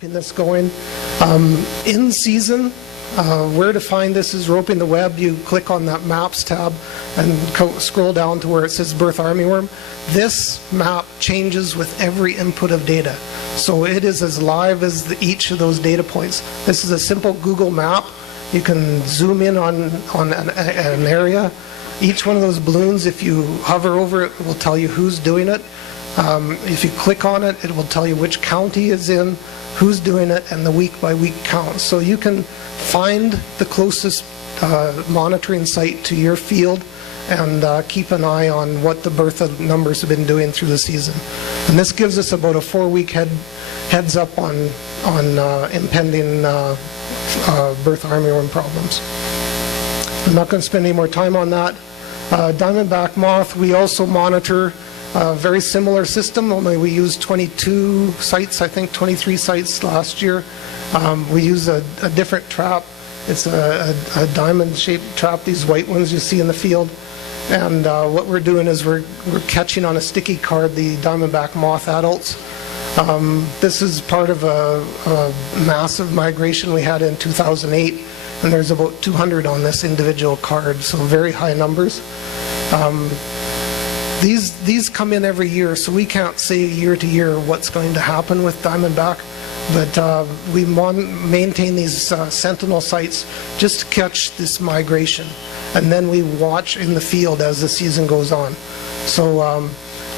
This going in season. Where to find this is roping the web. You click on that maps tab and scroll down to where it says birth armyworm. This map changes with every input of data, so it is as live as each of those data points. This is a simple Google map. You can zoom in on an area. Each one of those balloons, if you hover over it, will tell you who's doing it. If you click on it, it will tell you which county is in, who's doing it, and the week-by-week count. So you can find the closest monitoring site to your field and keep an eye on what the birth numbers have been doing through the season. And this gives us about a 4-week heads up on impending birth armyworm problems. I'm not going to spend any more time on that. Diamondback moth, we also monitor a very similar system, only we used 22 sites, I think 23 sites last year. We use a different trap. It's a diamond-shaped trap, these white ones you see in the field. And what we're doing is we're catching on a sticky card the diamondback moth adults. This is part of a massive migration we had in 2008, and there's about 200 on this individual card, so very high numbers. These come in every year, so we can't say year to year what's going to happen with diamondback, but we maintain these sentinel sites just to catch this migration, and then we watch in the field as the season goes on. So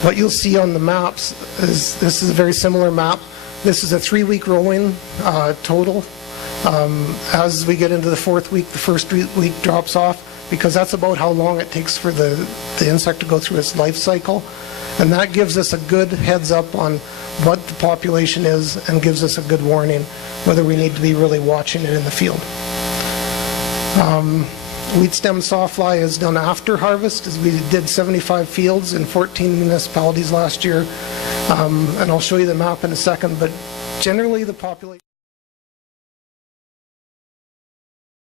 what you'll see on the maps is this is a very similar map. This is a 3-week rolling total. As we get into the 4th week, the first week drops off, because that's about how long it takes for the insect to go through its life cycle. And that gives us a good heads up on what the population is and gives us a good warning whether we need to be really watching it in the field. Wheat stem sawfly is done after harvest, as we did 75 fields in 14 municipalities last year. And I'll show you the map in a second, but generally the population